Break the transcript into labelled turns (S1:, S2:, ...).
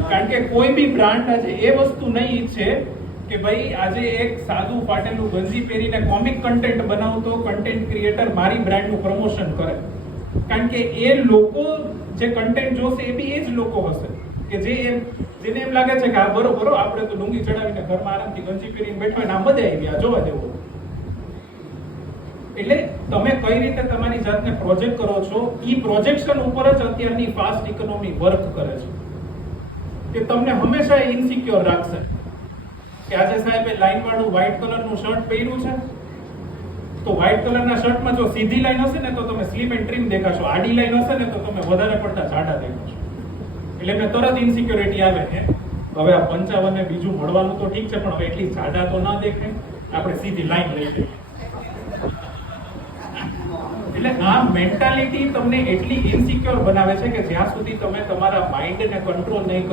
S1: કારણ કે કોઈ બી બ્રાન્ડ આજે એ વસ્તુ નહીં ઈચ્છે કે ભાઈ આજે એક સાદું ફાટેલું ગંજી પહેરીને કોમિક કન્ટેન્ટ બનાવતો કન્ટેન્ટ ક્રિએટર મારી બ્રાન્ડનું પ્રમોશન કરે. કારણ કે એ લોકો જે કન્ટેન્ટ જોશે એ બી એ જ લોકો હશે. કે જે એમ, જેને એમ લાગે છે કે આ બરોબર આપણે તો ડુંગી ચડાવીને ઘરમાં આરામથી ગંજી પહેરીને બેઠા ને આ મજા આવી આ જોવા જેવું. એટલે તમે કઈ રીતે તમારી જાતને પ્રોજેક્ટ કરો છો? ઈ પ્રોજેક્શન ઉપર જ અત્યારની ફાસ્ટ ઇકોનોમી વર્ક કરે છે. કે તમને હંમેશા ઇનસિક્યોર રાખશે. કે આજે સાહેબે લાઈનવાળું વ્હાઈટ કલરનું શર્ટ પહેર્યું છે? તો વ્હાઈટ કલરના શર્ટમાં જો સીધી લાઈન હશે ને તો તમે સ્લીમ એન્ડ ટ્રીમ દેખાશો. આડી લાઈન હશે ને તો તમે વધારે પડતા જાડા દેખાશો. એટલે મેં તરત ઇનસિક્યોરિટી આવે કે હવે આ પંચાવન ને બીજું મળવાનું તો ઠીક છે, પણ હવે એટલી જાડા તો ના દેખાય. આપણે સીધી લાઈન લઈ લઈએ. એટલે આ મેન્ટાલિટી તમને એટલી ઇનસિક્યોર બનાવે છે કે જ્યાં સુધી તમે તમારા માઇન્ડને કંટ્રોલ નહીં